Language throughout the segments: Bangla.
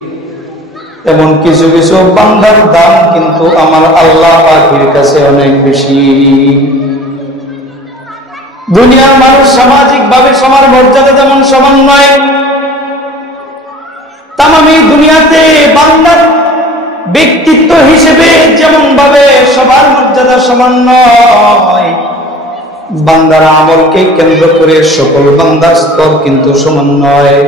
এমন কিছু কিছু বান্দার দাম কিন্তু আমার আল্লাহ পাকের কাছে অনেক বেশি। দুনিয়ার মানুষ সামাজিক ভাবে সবার মর্যাদা যেমন সমান নয়, তামাম এই দুনিয়াতে বান্দার ব্যক্তিত্ব হিসেবে যেমন ভাবে সবার মর্যাদা সমান নয়, বান্দার আমলকে কেন্দ্র করে সকল বান্দার স্তর কিন্তু সমান নয়।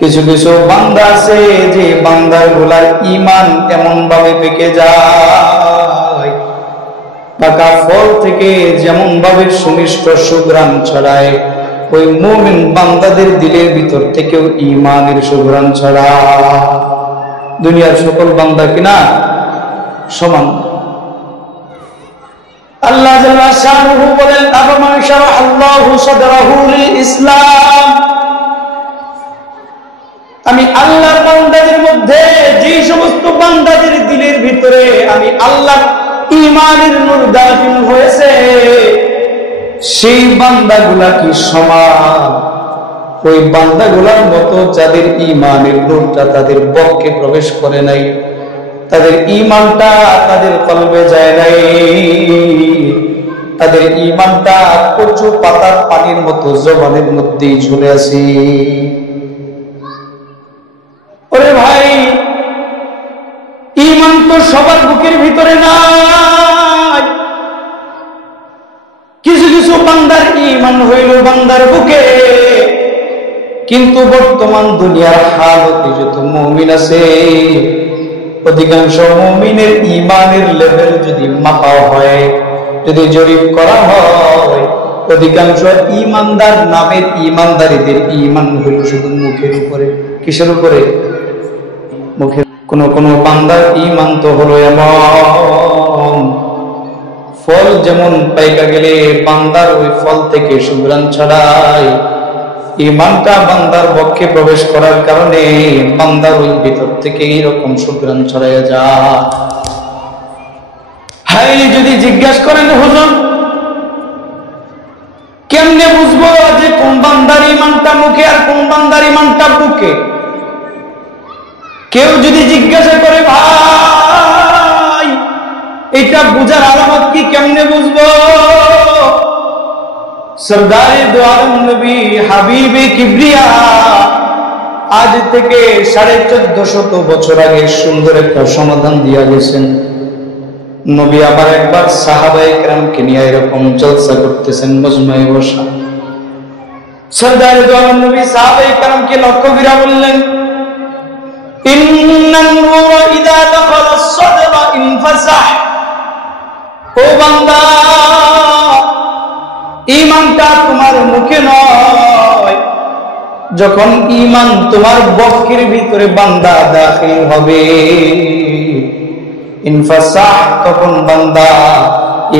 কিছু কিছু বান্দা আছে যে বান্দার গুলার ঈমান এমন ভাবে পেকে যায়, পাকা ফল থেকে যেমন ভাবে সুমিষ্ট সুঘ্রাণ ছড়ায়, ওই মুমিন বান্দাদের দিলের ভিতর থেকেও ঈমানের সুঘ্রাণ ছড়ায়। দুনিয়ার সকল বান্দা কিনা সমান। আল্লাহ জাল্লা শানুহু বলেন, আফামান শারাহাল্লাহু সাদরাহু লিল ইসলাম, আমি আল্লাহর বান্দাদের মধ্যে যে সমস্ত বান্দাদের দিলের ভিতরে আমি আল্লাহর ঈমানের নূর দাখিল হয়েছে, সেই বান্দাগুলা কি সমান ওই বান্দাগুলার মতো যাদের ঈমানের নূরটা তাদের বক্ষে প্রবেশ করে নাই, তাদের ঈমানটা তাদের কলবে যায় নাই, তাদের ঈমানটা কচু পাতার পানির মতো জবানের মধ্যেই ঝুলে আছে। ওরে ভাই, ঈমান তো সবার বুকের ভিতরে নাই। কিছু কিছু বান্দার ঈমান হইল বান্দার বুকে, কিন্তু বর্তমান দুনিয়ার হালতে যত মুমিন আছে, অধিকাংশ মুমিনের ঈমানের লেভেল যদি মাপা হয়, যদি জরিপ করা হয়, অধিকাংশ ঈমানদার নামের ঈমানদারীদের ঈমান হইল শুধু মুখের উপরে। কিসের উপরে? মুখের। কোন কোন বান্দার ঈমান তো হলো এমন, ফল যেমন পাইকা গেলে বান্দার ওই ফল থেকে সুঘ্রাণ ছড়ায়, ঈমানটা বান্দার পক্ষে প্রবেশ করার কারণে বান্দার ওই ভিতর থেকে এইরকম সুঘ্রাণ ছড়াইয়া যায়। হাই, যদি জিজ্ঞাসা করেন হুজুর কেমনে বুঝবো যে কোন বান্দার ঈমানটা মুখে আর কোন বান্দার ঈমানটা বুকে? কেউ যদি জিজ্ঞাসা করে ভাই এটা বুঝার আলামত কি, কেমনে বুঝবো? সরদারে দো আলম নবী হাবিবে কিবরিয়া আজ থেকে 1450 বছর আগে সুন্দর একটা সমাধান দিয়া গেছেন। নবী আবার একবার সাহাবায়ে কেরামকে নিয়ে এরকম জলসা করতেছেন মজমায়ে বসা। সরদারে দো আলম নবী সাহাবায়ে কেরামকে লক্ষ্য করে বললেন, ইন্নান নূর ইযা দাখালা আস-সাদরা ইনফাসাহ। ও বান্দা, ঈমানটা তোমার মুখে নয়, যখন ঈমান তোমার বক্ষের ভিতরে বান্দা দাখিল হবে, ইনফাসাহ, তখন বান্দা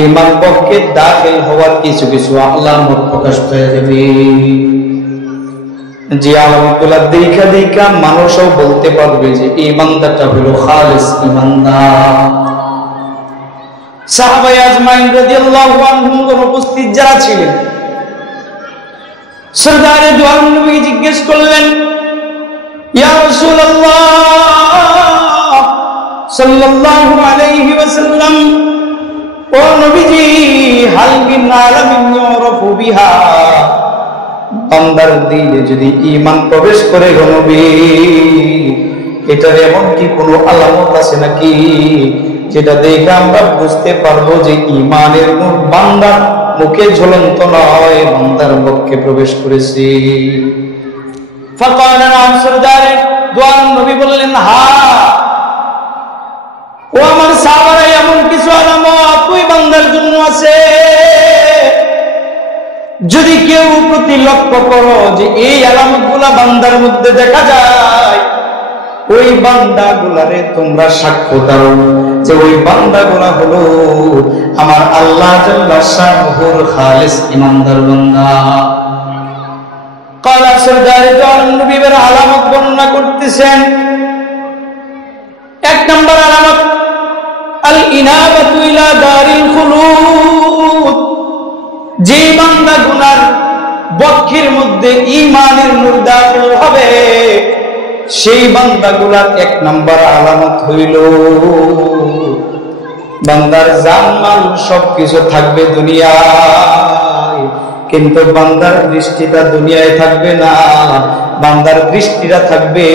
ঈমান বক্ষে দাখিল হওয়ার কিছু কিছু আলামত প্রকাশ হয়ে যাবে। যে আলামতগুলা দেখা দেখা মানুষও বলতে পারবে যে এই বান্দাটা হলো খালিস ঈমানদার। সাহাবায়ে আজমাইন রাদিয়াল্লাহু আনহুম উপস্থিত যারা ছিলেন, সরদারে দো আলম নবী জিজ্ঞেস করলেন, ইয়া রাসূলুল্লাহ সাল্লাল্লাহু আলাইহি ওয়াসাল্লাম, ও নবীজি, হাল মিন আলামিন ইউরাফু বিহা, বান্দার দিলে যদি ঈমান প্রবেশ করে গো নবী, এটার এমন কি কোনো আলামত আছে নাকি যেটা দেখে আমরা বুঝতে পারবো যে ঈমানের নূর বান্দার মুখে ঝুলন্ত নয়, বান্দার বক্ষে প্রবেশ করেছে? ফাকানা নাম, সরদারে দো আলম নবী বললেন, হ্যাঁ, ও আমার সাহাবারা, এমন কিছু আলামত ওই বান্দার জন্য আছে। যদি কেউ প্রতি লক্ষ্য করো যে এই আলামতগুলা বান্দার মধ্যে দেখা যায়, ওই বান্দাগুলারে তোমরা সাক্ষ্য দাও যে ওই বান্দাগুলা হলো আমার আল্লাহ জাল্লা শানুহুর খালিস ঈমানদার বান্দা। কালা সরদারে দো আলম নবী এর আলামত বর্ণনা করতেছেন। এক নম্বর আলামত, আল ইনাবাতু ইলা দারিল খুলুদ, যে বান্দা গুনার বক্ষের মধ্যে ঈমানের নূর দাখিল হবে, সেই বান্দাগুলার এক নাম্বার আলামত হইল বান্দার জানমাল সবকিছু থাকবে দুনিয়ায়, কিন্তু বান্দার দৃষ্টিটা দুনিয়ায় থাকবে না, বান্দার দৃষ্টিটা থাকবে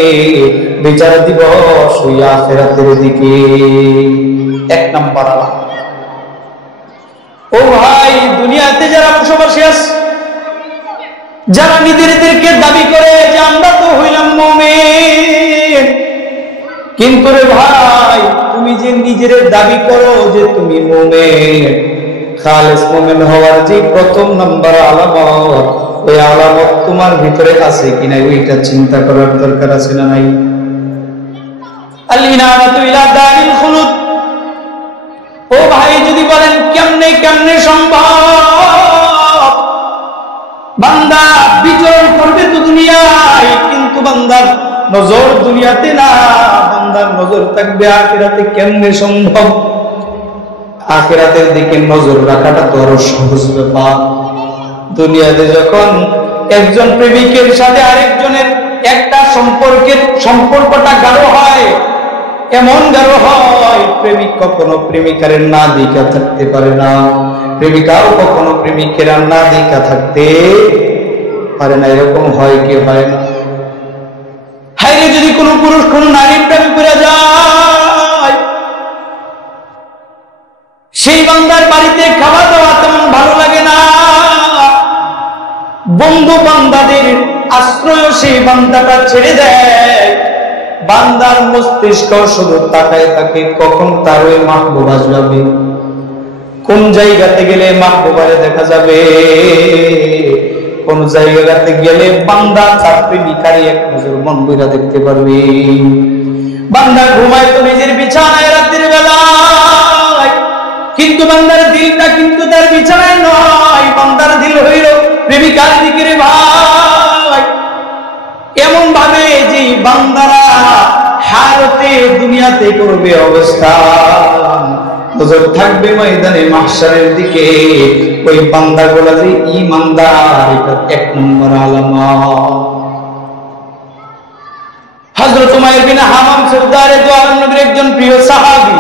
বিচার দিবস ওই আখিরাতের দিকে। এক নাম্বার আলামত। ও ভাই, দুনিয়াতে যারা বসবাসী আছে, যারা নিজেদেরকে দাবি করে যে আমরা তো হইলাম মুমিন, কিন্তু রে ভাই তুমি যে নিজের দাবি করো যে তুমি মুমিন, খালেস মুমিন হওয়ার যে প্রথম নাম্বার আলামত, ওই আলামত তোমার ভিতরে আছে কিনা ওইটা চিন্তা করার দরকার আছে না নাই? আল-ইনাবাতু ইলা দারিল খুলুদ। ও ভাই, যদি বলেন কেমনে কেমনে সম্ভব, বান্দা বিচরণ করবে তো দুনিয়ায়, কিন্তু বান্দার নজর দুনিয়াতে না, বান্দার নজর থাকবে আখিরাতে। কেমনে সম্ভব? আখিরাতের দিকে নজর রাখাটা তো আরো সহজ ব্যাপার। দুনিয়াতে যখন একজন প্রেমিকের সাথে আরেকজনের একটা সম্পর্কটা গাঢ় হয়, এমন গাঢ় হয়, প্রেমিক কখনো প্রেমিকার না দিকা থাকতে পারে না, প্রেমিকাও কখনো প্রেমিকের না দিকা থাকতে পারে না। এরকম হয় কি হয় না? হাইরে, যদি কোনো পুরুষ কোন নারীর প্রেমে পড়ে যায়, সেই বান্দার বাড়িতে খাওয়া দাওয়া তেমন ভালো লাগে না, বন্ধু বান্দাদের আশ্রয় সেই বান্দাটা ছেড়ে দেয়, বান্দার মস্তিষ্ক শুধু তাকায় থাকে কখন তার ওই মাহবুব আসবে, কোন জায়গাতে গেলে মাহবুবারে দেখা যাবে, কোন জায়গাতে গেলে বান্দা তার প্রেমিকারই এক নজর মন বইরা দেখতে পারবে। বান্দা ঘুমায় তো নিজের বিছানায় রাতের বেলায়, কিন্তু বান্দার দিলটা কিন্তু তার বিছানায় নয়, বান্দার দিল হইল প্রেমিকার দিকে রে ভাই। এমন ভাবে যে বান্দারা হারতে দুনিয়াতে করবে অবস্থান, নজর থাকবে ময়দানে মাহশারের দিকে, ওই বান্দাগুলা যে ঈমানদার, এটা এক নম্বর আলামত। হযরত উমাইর বিন হামাম সরদারে দো আলম নবীর একজন প্রিয় সাহাবী,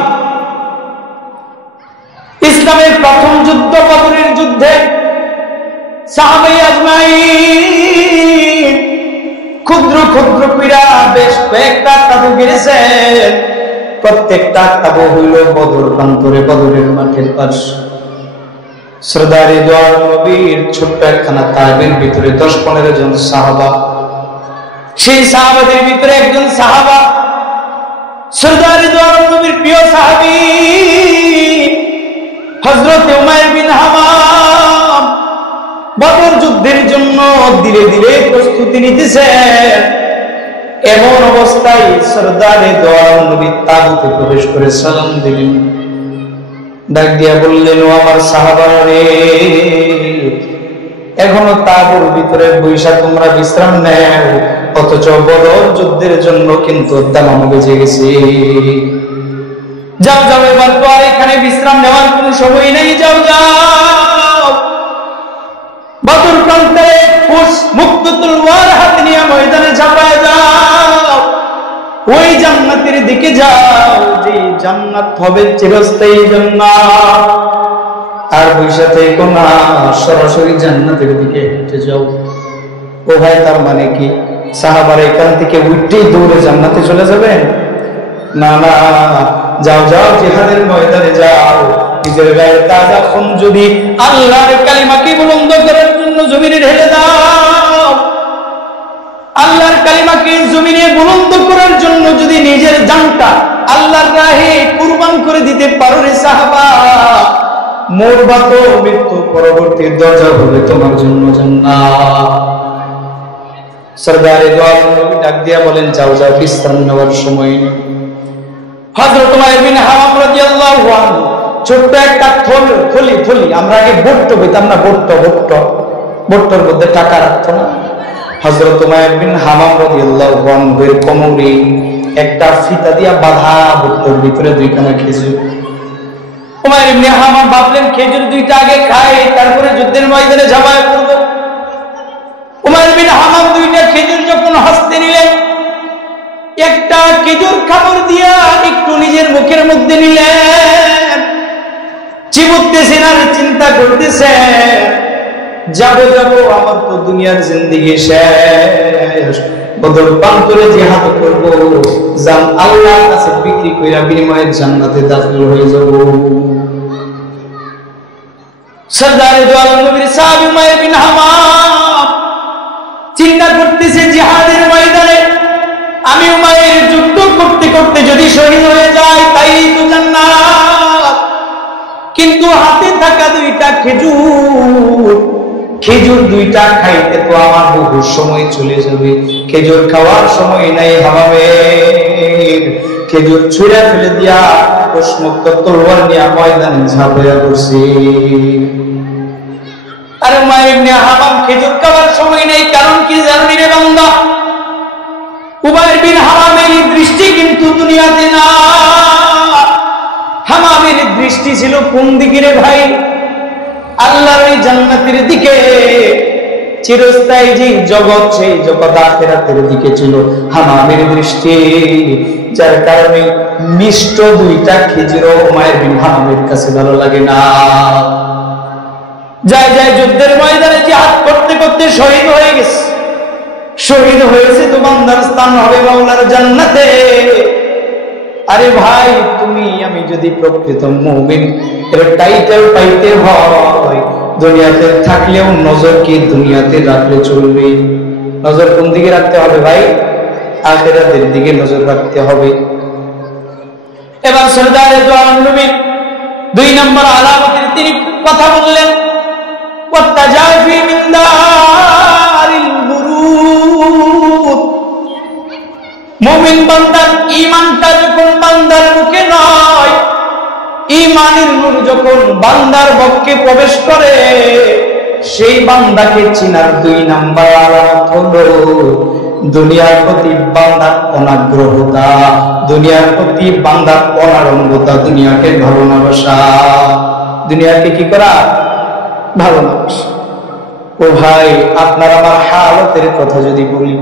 ইসলামের প্রথম যুদ্ধ বদরের যুদ্ধে সাহাবায়ে আজমাইন ক্ষুদ্র ক্ষুদ্র পীড়া বেশ কয়েকটা তাবু গেড়েছেন, প্রত্যেকটা তাবু হইল বদর প্রান্তরে, বদরের মাঠের পাশে। সরদারে দো আলম নবীর ছোট্ট একখানা তাঁবুর ভিতরে 10-15 জন সাহাবা, সেই সাহাবাদের ভিতরে একজন সাহাবা সরদারে দো আলম নবীর প্রিয় সাহাবী হযরত উমাইর বিন হামাম বদর যুদ্ধের জন্য ধীরে ধীরে প্রস্তুতি নিতেছেন। এমন অবস্থায় সরদারে দো আলম নবী তাঁবুতে প্রবেশ করে সালাম দিলেন, ডাক দিয়া বললেন, ও আমার সাহাবারা রে, এখনো তাঁবুর ভিতরে বৈশা তোমরা বিশ্রাম নেও, অথচ বদর যুদ্ধের জন্য কিন্তু দামাম বেজে গেছে। যাও যাও, এবার তো আর এখানে বিশ্রাম নেওয়ার কোনো সময় নেই, যাও যাও, বদর প্রান্তে মুক্ত তলোয়ার হাতে নিয়ে ময়দানে ঝাঁপায় যাও, ওই জান্নাতের দিকে যাও, যে জান্নাত হবে চিরস্থায়ী জান্নাত। আর বৈশা থেকো না, সরাসরি জান্নাতের দিকে হেঁটে যাও। ও ভাই, তার মানে কি সাহাবারা এখান থেকে উঠতেই দৌড়ে জান্নাতে চলে যাবেন? না না, যাও যাও, জিহাদের ময়দানে যাও, নিজের গায়ের তাজা খুন যদি আল্লাহর কালিমাকে বুলন্দ করার জন্য জমিনে ঢেলে দাও, আল্লাহর কালিমাকে জমিনে বুলন্দ করার জন্য যদি নিজের জানটা আল্লাহর রাহে কুরবান করে দিতে পারো রে সাহাবা, মরবা তো মৃত্যু পরবর্তী দরজা হবে তোমার জন্য জান্নাত। সরদারে দো আলম নবী ডাক দিয়া বলেন, যাও যাও, বিশ্রাম নেওয়ার সময় নেই। হযরত উমাইর বিন হামাম রাদিয়াল্লাহু আনহু ছোট্ট একটা থলি, আমরা আগে বট্ট বইতাম না, বট্টর মধ্যে টাকা রাখতো না। হযরত উমাইর বিন হামাম রাদিয়াল্লাহু আনহু এর কোমরে একটা ফিতা দিয়া বাঁধা, বট্টর ভিতরে 2খানা খেজুর। উমাইর ইবনে হামাম ভাবলেন খেজুর 2টা আগে খাই, তারপরে যুদ্ধের ময়দানে ঝাঁপায় পড়ব। উমাইর বিন হামাম 2টা খেজুর যখন হস্তে নিলেন, একটা খেজুর কামড় দিয়া একটু নিজের মুখের মধ্যে নিলেন, চিবুকতেছেন আর চিন্তা করতেছেন, যাবো যাবো, আমার তো দুনিয়ার জিন্দেগি শেষ, বদর পান করে জিহাদ করবো, জান আল্লাহর কাছে বিক্রি কইরা বিনিময়ে জান্নাতে দাখিল হয়ে যাব। সরদারে দো আলম নবীর সাহাবী উমাইর বিন হামাম চিন্তা করতেছে, জিহাদের ময়দানে আমি উমাইর যুদ্ধ করতে করতে যদি শহীদ হয়ে যাই তাই তো জান্নাত, কিন্তু হাতে থাকা দুইটা খেজুর দুইটা খাইতে তো আমার বহু সময় চলে যাবে, খেজুর খাওয়ার সময় নাই হামামের। খেজুর ছুঁড়ে ফেলে দিয়া প্রশ্নোক্ত তলোয়ার নিয়ে ময়দানে ঝাঁপিয়ে পড়ছে। আরে উমাইর ইবনে হামাম খেজুর খাওয়ার সময় নেই, কারণ কি জানেন রে বান্দা? উমাইর বিন হামামের দৃষ্টি কিন্তু দুনিয়াতে না, হামামের দৃষ্টি ছিল কোন দিকে রে ভাই? আল্লাহর ওই জান্নাতের দিকে। চিরস্থায়ী যে জগৎ, সেই জগৎ আখিরাতের দিকে ছিল হামামের দৃষ্টি, যার কারণে মিষ্ট দুইটা খেজুরও উমাইর বিন হামামের কাছে ভালো লাগে না। যায় যায় যুদ্ধের ময়দানে জিহাদ করতে করতে শহীদ হয়ে গেছে। শহীদ হয়েছে তো বান্দার স্থান হবে মাওলার জান্নাতে। আরে ভাই, তুমি আমি যদি প্রকৃত মুমিন এর টাইটেল পাইতে হয়, দুনিয়াতে থাকলেও নজর কি দুনিয়াতে রাখলে চলবে? নজর কোন দিকে রাখতে হবে ভাই? আখিরাতের দিকে নজর রাখতে হবে। এবার সরদারে দো আলম নবী 2 নম্বর আলামতের তিনি কথা বললেন, ওয়াতাজাফি মিন দারিল বুরুদ। মুমিন বান্দার ঈমানটা যখন বান্দার মুখে নয়, ঈমানের নূর যখন বান্দার বক্ষে প্রবেশ করে, সেই বান্দাকে চিনার 2 নম্বর আলামত হলো দুনিয়ার প্রতি বান্দার অনাগ্রহতা, দুনিয়ার প্রতি বান্দার অনারম্ভতা, দুনিয়াকে ভালো না বাসা। দুনিয়াকে কি করা? ভালো না বাসা। ও ভাই, আপনার আমার হালতের কথা যদি বলি,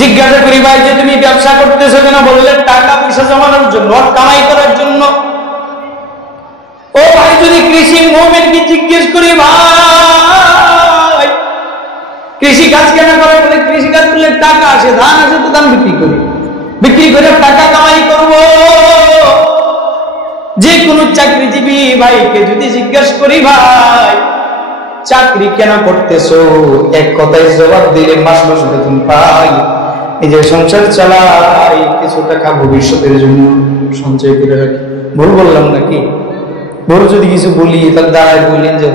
জিজ্ঞাসা করি ভাই যে তুমি ব্যবসা করতেছো কেন? বললে টাকা পয়সা জমানোর জন্য, কামাই করার জন্য। ও ভাই, যদি কৃষি মুমিনকে জিজ্ঞেস করি ভাই কৃষি কাজ কেন করে? বলে কৃষি কাজ করলে টাকা আসে, ধান আসে তো ধান বিক্রি করি, বিক্রি করে টাকা কামাই করব। যে কোনো চাকরিজীবী ভাইকে যদি জিজ্ঞেস করি ভাই চাকরি কেন করতেছো, এক কথায় জবাব দিলে মাস মাস বেতন পাই, নিজের সংসার চালাই, কিছু টাকা ভবিষ্যতের জন্য সঞ্চয় করে রাখি। ভুল বললাম নাকি? ভুল যদি কিছু বলি তাহলে দাঁড়ায় বললেন যে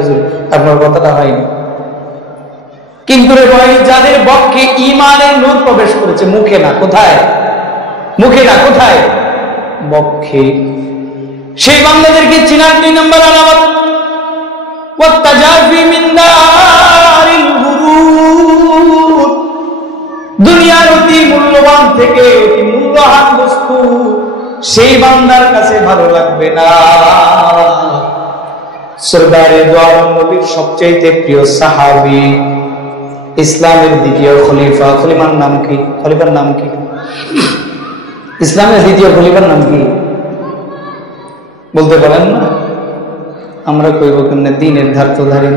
আপনার কথাটা হয়নি। কিন্তু রে ভাই, যাদের বক্ষে ঈমানের নূর প্রবেশ করেছে, মুখে না, কোথায়? মুখে না, কোথায়? বক্ষে। সেই বান্দাদেরকে চিনার 2 নম্বর আলামত ওয়াতাজাফি মিন দারিল বুরুদ। দুনিয়ার অতি মূল্যবান থেকে অতি মূল্যবান বস্তু সেই বান্দার কাছে ভালো লাগবে না। সরদারে দো আলম নবীর সবচেয়ে প্রিয় সাহাবী, ইসলামের দ্বিতীয় খলিফা, খলিফার নাম কি? খলিফার নাম কি? ইসলামের দ্বিতীয় খলিফার নাম কি বলতে পারেন না? আমরা কইব কেমনে? দ্বীনের ধার্তধারী।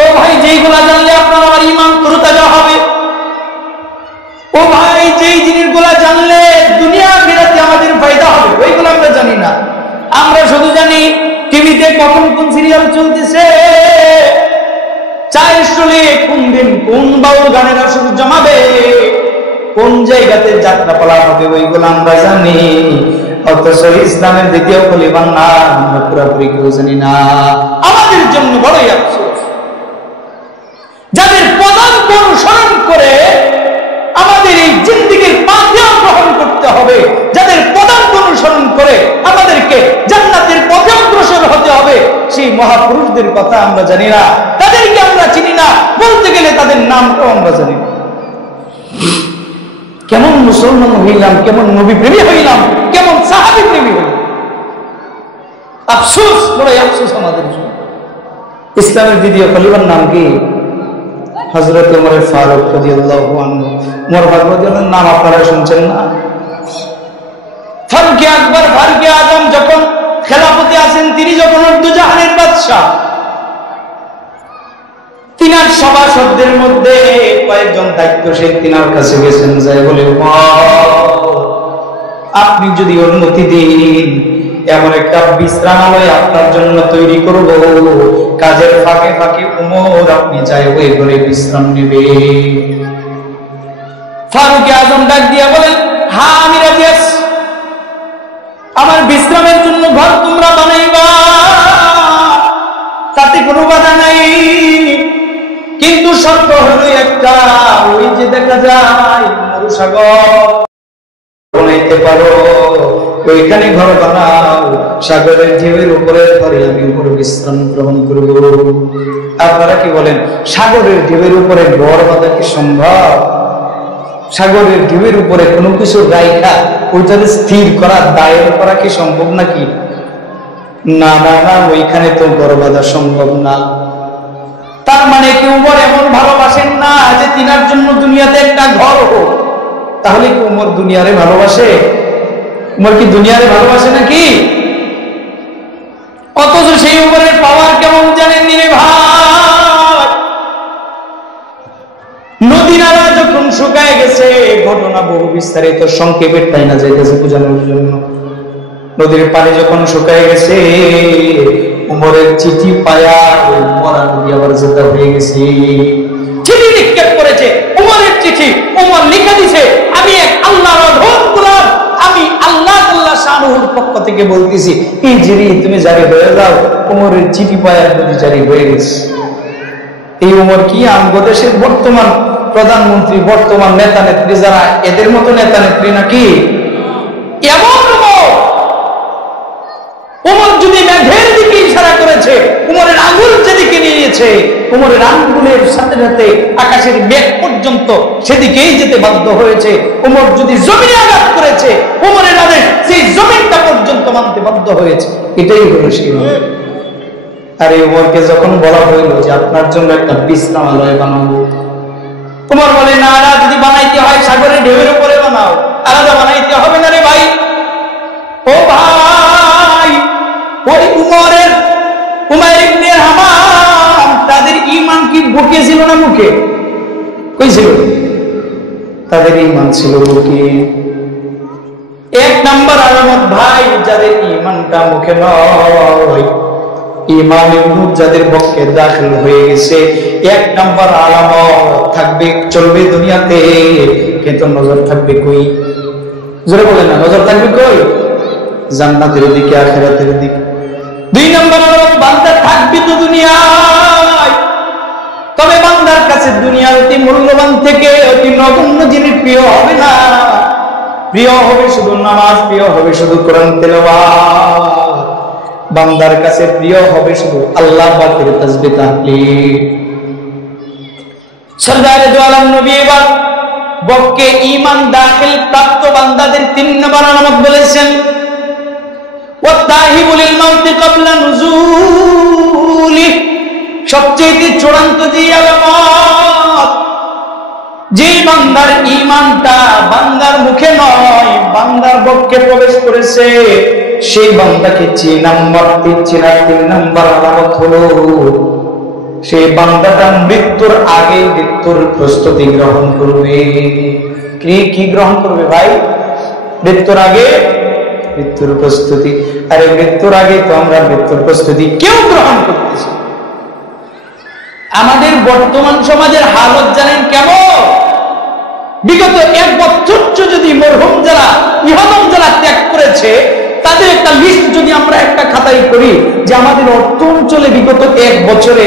ও ভাই, যেইগুলা জানলে আপনার আমার ঈমান তরতাজা হবে। ও ভাই, যেই জিনিসগুলা জানলে দুনিয়া আখিরাতে আমাদের ফায়দা হবে, ওইগুলো আমরা জানি না। আমরা শুধু জানি টিভিতে কখন কোন সিরিয়াল চলতেছে, চায়ের স্টলে কোন দিন কোন বাউল গানের আসর জমাবে, কোন জায়গাতে যাত্রা পালা হবে, ওইগুলো আমরা জানি। অথচ ইসলামের দ্বিতীয় খলিফার নাম আমরা পুরোপুরি কেউ জানি না। আমাদের জন্য বড়ই আফসোস, যাদের পদাঙ্ক অনুসরণ করে আমাদের এই জিন্দেগীর পাথেয় গ্রহণ করতে হবে, যাদের পদাঙ্ক অনুসরণ করে আমাদেরকে জান্নাতের পথে অগ্রসর হতে হবে, সেই মহাপুরুষদের কথা আমরা জানি না, তাদেরকে আমরা চিনি না, বলতে গেলে তাদের নামটাও আমরা জানি না। কেমন মুসলমান হইলাম, কেমন নবী প্রেমী হইলাম, কেমন সাহাবী প্রেমী হইলাম। আফসোস, বড়ই আফসোস আমাদের জন্য। ইসলামের দ্বিতীয় খলিফার নাম কি? হযরত ওমর ফারুক রাদিয়াল্লাহু আনহু। উমর ফারুক রাদিয়াল্লাহু আনহু নাম আপনারা শুনছেন না? ফারুক আকবর, ফারুক আজম যখন খেলাফতে আছেন, তিনি যখন উর্দু জাহানের বাদশাহ, তিনার সভাসদদের মধ্যে কয়েকজন দায়িত্বশীল তিনার কাছে গেছেন, যাই বলে আপনি যদি অনুমতি দিন এমন একটা বিশ্রামালয় আপনার জন্য তৈরি করব, কাজের ফাঁকে ফাঁকে উমর আপনি চাই ওই ঘরে বিশ্রাম নেবে। ফারুক আজম ডাক দিয়া বলেন, হ্যাঁ আমি রাজি আছি, আমার বিশ্রামের জন্য ঘর তোমরা বানাইবা, তাতে কোনো বাধা নাই, কিন্তু শর্ত হলো একটা, ওই যে দেখা যায় মরুসাগর বানাইতে পারো, ওইখানে ঘর বানাও, সাগরের ঢেউয়ের উপরে ঘরে আমি উপরে বিশ্রাম গ্রহণ করব। আপনারা কি বলেন, সাগরের ঢেউয়ের উপরে ঘর বাঁধা কি সম্ভব? সাগরের ঢেউয়ের উপরে কোনো কিছু রাইখা ওইটাকে স্থির করা, দায়ের করা কি সম্ভব নাকি? না না না, ওইখানে তো ঘর বাঁধা সম্ভব না। তার মানে কি উমর এমন ভালোবাসেন না যে তিনার জন্য দুনিয়াতে একটা ঘর হোক? তাহলে কি উমর দুনিয়ারে ভালোবাসে? উমর কি দুনিয়ারে ভালোবাসে নাকি? অথচ সেই উমরের পাওয়ার কেমন জানেন নি ভাই? নদী নালা যখন শুকায় গেছে, ঘটনা বহু বিস্তারিত, সংক্ষেপের তাই না যাইতেছে বোঝানোর জন্য। নদীর পানি যখন শুকায় গেছে, উমরের চিঠি পায়া মরা নদী আবার জেতা হয়ে গেছে। চিঠি নিক্ষেপ করেছে, উমরের চিঠি, উমর লিখে দিছে, আমি এক আল্লাহর অধম গোলাম, আমি আল্লাহ আল্লাহ শানুর পক্ষ থেকে বলতেছি, এই জিরি তুমি জারি হয়ে যাও। উমরের চিঠি পায়া নদী জারি হয়ে গেছে। এই উমর কি আমগো দেশের বর্তমান প্রধানমন্ত্রী, বর্তমান নেতা নেত্রী যারা, এদের মতো নেতা নেত্রী নাকি? এমন উমর যদি মেঘের দিকে ইশারা করেছে, উমরের আঙ্গুল যেদিকে নিয়েছে, উমরের আঙ্গুলের সাথে সাথে আকাশের মেঘ পর্যন্ত সেদিকেই যেতে বাধ্য হয়েছে। উমর যদি জমিনে আঘাত করেছে, উমরের আদেশ সেই জমিনটা পর্যন্ত মানতে বাধ্য হয়েছে। এটাই হলো সেই উমর। আর এই উমরকে যখন বলা হইল যে আপনার জন্য একটা বিশ্রামালয় বানাবো, উমর বলে, না না, যদি বানাইতে হয় সাগরের ঢেউয়ের উপরে বানাও, আলাদা বানাইতে হবে না রে ভাই। ও ভাই, ওই উমরের, উমাইর ইবনে হামাম, তাদের ঈমান কি বুকে ছিল না মুখে? কই ছিল? তাদের ঈমান ছিল বুকে। এক নাম্বার আলামত ভাই, যাদের ঈমানটা মুখে নয়, ঈমানের নূর যাদের বক্ষে দাখিল হয়ে গেছে, এক নাম্বার আলামত থাকবে, চলবে দুনিয়াতে, কিন্তু নজর থাকবে কই? জোরে বলেন না, নজর থাকবে কই? জান্নাতের দিকে, আখিরাতের দিকে। দুই নম্বর আলামত, বান্দা থাকবে তো দুনিয়ায়, তবে বান্দার কাছে দুনিয়ার অতি মূল্যবান থেকে অতি নগণ্য জিনিস প্রিয় হবে না। প্রিয় হবে শুধু নামাজ, প্রিয় হবে শুধু কোরআন তেলাওয়াত, বান্দার কাছে প্রিয় হবে শুধু আল্লাহ পাকের তাসবিহ তাহলিল। সরদারে দু আলম নবী এবার বক্কে ঈমান দাখিল প্রাপ্ত বান্দাদের 3 নম্বর আলামত বলেছেন, ওয়াতাহিবুল মাউতি ক্বাবলা নুজুলি, সবচেয়ে চূড়ান্ত যে আলামত, যে বান্দার ঈমানটা বান্দার মুখে নয়, বান্দার বক্ষে প্রবেশ করেছে, সেই বান্দাকে 3 নম্বর আলামত হলো সেই বান্দাটা মৃত্যুর আগে মৃত্যুর প্রস্তুতি গ্রহণ করবে। কি গ্রহণ করবে ভাই? মৃত্যুর আগে মৃত্যুর প্রস্তুতি। আরে মৃত্যুর আগে তো আমরা মৃত্যুর প্রস্তুতি কেউ গ্রহণ করতেছি। আমাদের বর্তমান সমাজের হালত জানেন কেমন? বিগত 1 বছর যদি মরহুম যারা, ইহতম যারা ত্যাগ করেছে, তাদের একটা লিস্ট যদি আমরা একটা খাতায় করি যে আমাদের অর্থ অঞ্চলে বিগত 1 বছরে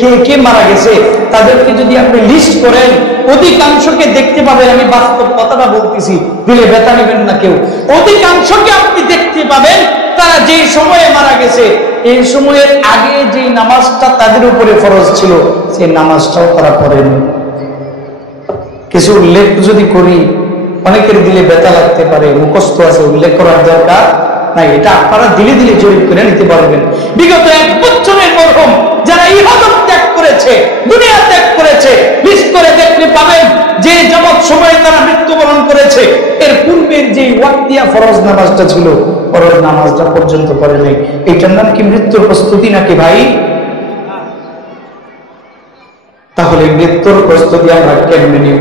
কে কে মারা গেছে, তাদেরকে যদি আপনি লিস্ট করেন, অধিকাংশকে দেখতে পাবেন, আমি বাস্তব কথাটা বলতেছি, দিলে ব্যথা নেবেন না কেউ, অধিকাংশকে আপনি দেখতে পাবেন তারা যেই সময়ে মারা গেছে, এই সময়ের আগে যে নামাজটা তাদের উপরে ফরজ ছিল, সেই নামাজটাও তারা পড়েনি। কিছু উল্লেখ যদি করি, অনেকের দিলে ব্যথা লাগতে পারে, মুখস্থ আছে, উল্লেখ করার দরকার নাই, এটা আপনারা দিলে দিলে জরিপ করে নিতে পারবেন। বিগত 1 বছরের মরহুম যারা ইহতম ত্যাগ করেছে, দুনিয়া ত্যাগ করেছে, লিস্ট করে দেখতে পাবেন যে যাবত সময় তারা মৃত্যুবরণ করেছে, এর পূর্বের যে ওয়াক্তিয়া ফরজ নামাজটা ছিল, ফরজ নামাজটা পর্যন্ত করে নাই। এটার নাম কি মৃত্যুর প্রস্তুতি নাকি ভাই? তাহলে মৃত্যুর প্রস্তুতি আমরা কেমনে নিব?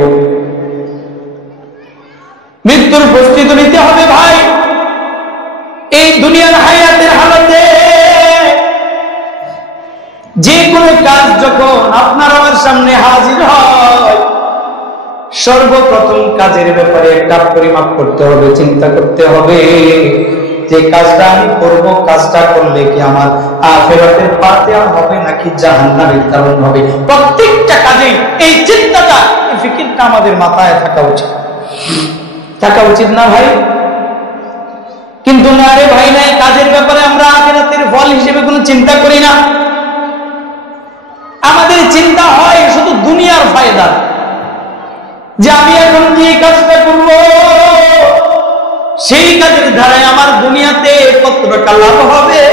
মৃত্যুর প্রস্তুতি নিতে হবে ভাই এই দুনিয়ার হায়াতের হালতে। যে কোনো কাজ যখন আপনার আমার সামনে হাজির হয়, সর্বপ্রথম কাজের ব্যাপারে একটা পরিমাপ করতে হবে, চিন্তা করতে হবে যে কাজটা আমি করব, কাজটা করলে কি আমার আখিরাতের পাতেয়া হবে নাকি জাহান্নামের কারণ হবে। প্রত্যেকটা কাজে এই চিন্তাটা, এই ফিকিরটা আমাদের মাথায় থাকা উচিত, থাকা উচিত না ভাই? কিন্তু না রে ভাই, নাই কাজের ব্যাপারে আমরা আখিরাতের ফল হিসেবে কোনো চিন্তা করি না। আমাদের চিন্তা হয় শুধু দুনিয়ার ফায়দা, যে আমি এখন যে কাজটা করব সেই কাজের ধারায় আমার দুনিয়াতে কত টাকা লাভ হবে,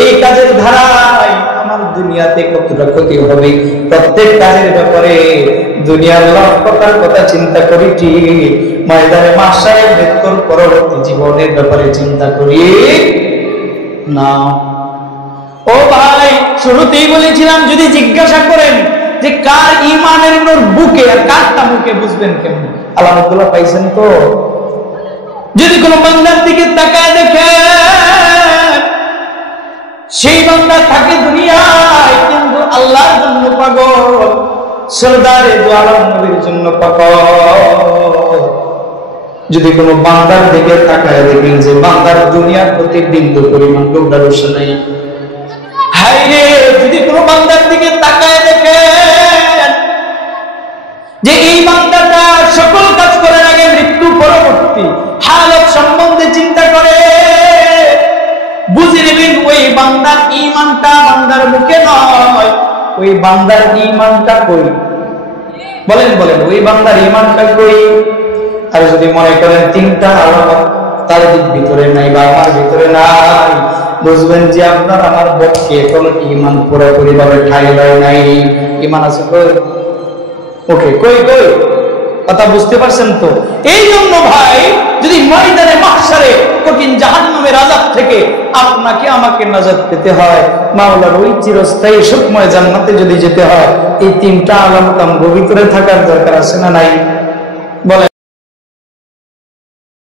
এই কাজের ধারায় আমার দুনিয়াতে কতটা ক্ষতি হবে। প্রত্যেক কাজের ব্যাপারে দুনিয়ার লাভ করার কথা চিন্তা করি ঠিক, ময়দানে মাশারে মৃত্যুর পরবর্তী জীবনের ব্যাপারে চিন্তা করি না। ও ভাই, শুরুতেই বলেছিলাম যদি জিজ্ঞাসা করেন যে কার ঈমানের নূর বুকে আর কারটা মুখে, বুঝবেন কেমন? আলামতগুলো পাইছেন তো? যদি কোনো বান্দার দিকে তাকায় দেখেন, সেই বান্দা থাকে দুনিয়ায় কিন্তু আল্লাহর জন্য পাগল, সরদারে দু আলম নবীর জন্য পাগল। যদি কোনো বান্দার দিকে তাকায় দেখেন যে বান্দার দুনিয়ার প্রতি বিন্দু পরিমাণ লোকটা রোশন নাই, হায় রে, যদি কোনো বান্দার দিকে তাকায় দেখেন যে এই বান্দাটা সকল কাজ করার আগে মৃত্যু পরবর্তী হালত সম্বন্ধে চিন্তা করে, বুঝে নেবেন ওই বান্দার ঈমানটা বান্দার মুখে নয়, ওই বান্দার ঈমানটা কই? বলেন বলেন, ওই বান্দার ঈমানটা কই? আর যদি মনে করেন তিনটা আলামত তার ভিতরে নাই বা আমার ভিতরে নাই, বুঝবেন যে আপনার আমার পক্ষে কোনো ঈমান পুরোপুরি ভাবে ঠাই দেয় নাই। ঈমান আছে কই? ওকে, কই কই? কথা বুঝতে পারছেন তো? এই জন্য ভাই, যদি ময়দানে মাহশারে কঠিন জাহান্নামের আযাব থেকে আপনাকে আমাকে নাজাত পেতে হয়, মাওলার ওই চিরস্থায়ী সুখময় জান্নাতে যদি যেতে হয়, এই তিনটা আলামত আমার ভিতরে থাকার দরকার আছে না নাই?